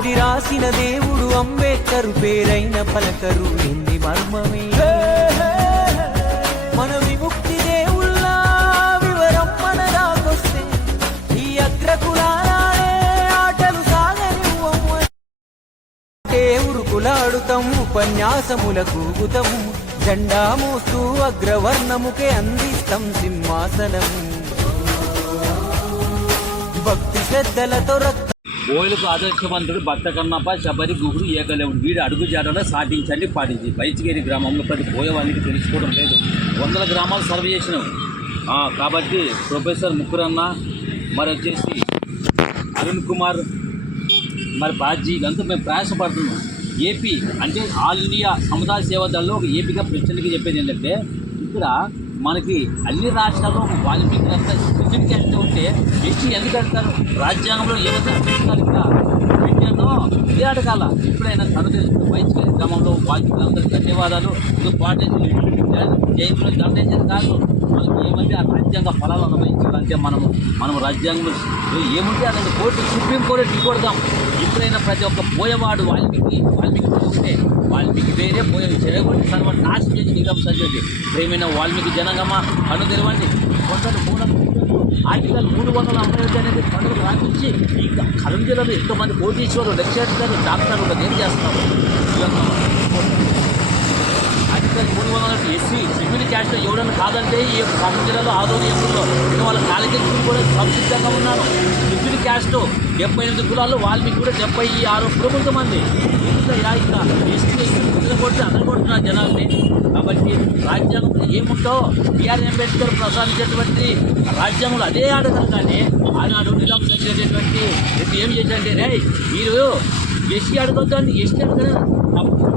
రాసిన దేవుడు అంబేద్కరు పేరైన పలకరు ఎన్ని మర్మమే మన విముక్తి దేవుళ్ళ వివరం మన రాకొస్తే ఈ అగ్రకులాలే ఆటలు సాగనివ్వము దేవుడు కులాడుతాం ఉపన్యాసములకు గుతము జెండా మోస్తూ అగ్రవర్ణముకే అందిస్తాం సింహాసనం భక్తి శ్రద్ధలతో ఓయిలకు ఆదర్శవంతుడు భక్త కన్నప్ప శబరి గుహుడు ఏకలేవుడు వీడు అడుగు జాడలో సాటించండి పాటించి బైచిగేరి గ్రామంలో ప్రతి పోయేవాళ్ళకి తెలుసుకోవడం లేదు 100 గ్రామాలు సర్వే చేసినాం కాబట్టి ప్రొఫెసర్ ముక్కురన్న మరి వచ్చేసి అరుణ్ కుమార్ మరి బాజీ ఇదంతా మేము ప్రయాసపడుతున్నాం ఏపీ అంటే ఆల్ ఇండియా సముదాయ సేవా దళలో ఒక ఏపీగా ప్రజలకి చెప్పేది ఏంటంటే ఇక్కడ మనకి అన్ని రాష్ట్రాల్లో వాల్మీకి అంతా స్పెషల్ క్యాస్ట్ ఉంటే ఎస్టీ ఎందుకు అంటారు రాజ్యాంగంలో ఏమైతే అభ్యర్థాలు ఇక్కడ పెట్టానో ఇదే అడగాల ఎప్పుడైనా తను తెలుసుకున్న వైద్య గ్రామంలో వాల్మీకులందరికీ ధన్యవాదాలు ఇది పాటించి జయంతిలో గమనించేది కాదు మనకి ఏమంటే ఆ రాజ్యాంగ ఫలాలు అనుభవించాలంటే మనం రాజ్యాంగంలో ఏముంటే అలాంటి కోర్టు సుప్రీంకోర్టు ఢీకొడదాం ఎప్పుడైనా ప్రతి ఒక్క పోయేవాడు వాల్మీకి ఉంటే వాల్మీకి వేరే పోయే చేయకూడదు సర్వ నాశనం చేసి నిగమ సరిచేది ప్రేమైన వాల్మీకి జనగమ కన్ను తెరవండి కొందరు ఆర్టికల్ 350 అనేది పండుగలు రాపించి ఈ కరుణ జిల్లాలో ఎంతోమంది కోటీశ్వరులు లెక్చరర్లు డాక్టర్లు ఏం చేస్తున్నారు ఆర్టికల్ 300 ఎస్సీ సివిల్ క్యాస్ట్ ఎవరైనా కాదంటే ఈ కరుణ జిల్లాలో ఆదోని ఎప్పుడులో వాళ్ళ కాలేజీలు కూడా సంసిద్ధంగా ఉన్నారు సివిల్ క్యాస్ట్ 78 కులాల్లో వాల్మీకి కూడా 76 కుటుంబంతో మంది ఎందుకయ్యా ఇంకా ఎస్టీ కొట్టి అదనుకుంటున్నారు జనాల్ని కాబట్టి రాజ్యాంగంలో ఏముంటో బిఆర్ అంబేద్కర్ ప్రసాదించేటువంటి రాజ్యాంగంలో అదే ఆడతారు కానీ ఆనాడు నిజాం చేసేటువంటి ఏం చేశారంటే రే మీరు ఎస్సీ అడగొద్దని ఎస్టీ అడగలేదు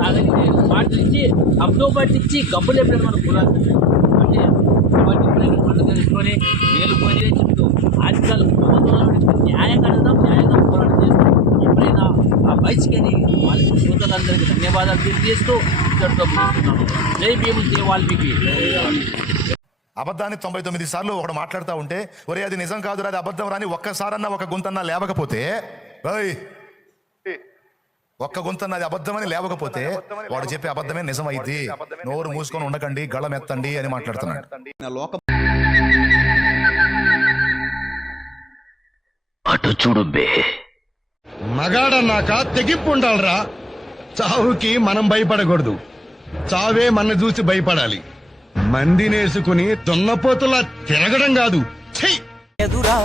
అదైతే పాటలు ఇచ్చి అబ్దో పట్టించి గబ్బులు ఎప్పుడైనా మన కులాలు అంటే కాబట్టి పండుగ తెలుసుకొని మేలుకొని చెప్తూ ఆర్టికల్ న్యాయంగా అడగదాం న్యాయంగా పోరాటం చేస్తాం ఎప్పుడైనా ఆ బైచికని వాళ్ళకి శ్రోతలందరికీ ధన్యవాదాలు తెలియజేస్తూ ఇక్కడితో ముగిస్తున్నాను జై భీములు జై వాల్మీకి అబద్ధాన్ని 99 సార్లు ఒకడు మాట్లాడుతూ ఉంటే ఒరే అది నిజం కాదు అది అబద్ధం రాని ఒక్కసారన్నా ఒక గుంతన్నా లేవకపోతే ఒక్క గుంతన్న అది అబద్ధమని లేవకపోతే వాడు చెప్పే అబద్ధమే నిజమైంది నోరు మూసుకొని ఉండకండి గళం ఎత్తండి అని మాట్లాడుతున్నాడు అటు చూడు బే మగాడన్నాక తెగింపు ఉండాలరా చావుకి మనం భయపడకూడదు చావే మన చూసి భయపడాలి మందినేసుకుని దున్నపోతులా తిరగడం కాదు ఎదురా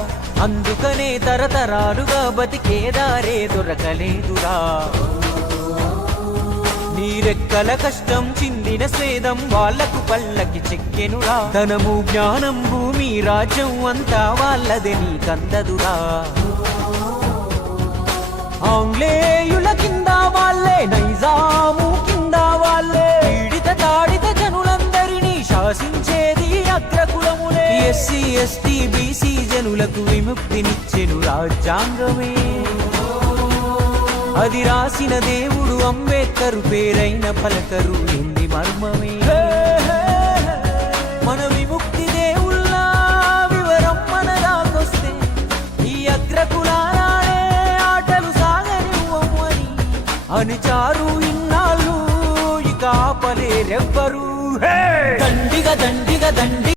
అందుకనే తరతరాలుగా బతికేదారే దొరకలేదురా నీరెక్కల కష్టం చిందిన స్వేదం వాళ్లకు పల్లకి చెక్కెనురా ధనము జ్ఞానం భూమి రాజ్యం అంతా వాళ్ళదే నీకందదురా ఆంగ్లేయుల కింద వాళ్ళే నైజాము కింద వాళ్ళే పీడిత తాడిత జనులందరినీ శాసించేది అగ్రకులములే ఎస్సీ ఎస్టీ బీసీ జనులకు విముక్తినిచ్చెను రాజ్యాంగమే అది రాసిన దేవుడు అంబేద్కరు పేరైన పలకరు ఎన్ని మర్మమే మన విముక్తి దేవుళ్ళ వివరం మన రాకొస్తే ఈ అగ్రకులాలే ఆటలు సాగనివ్వము అని అనుచారు ఇన్నాళ్ళు ఇక ఆపలేరెవ్వరు దండిగ దండిగ దండి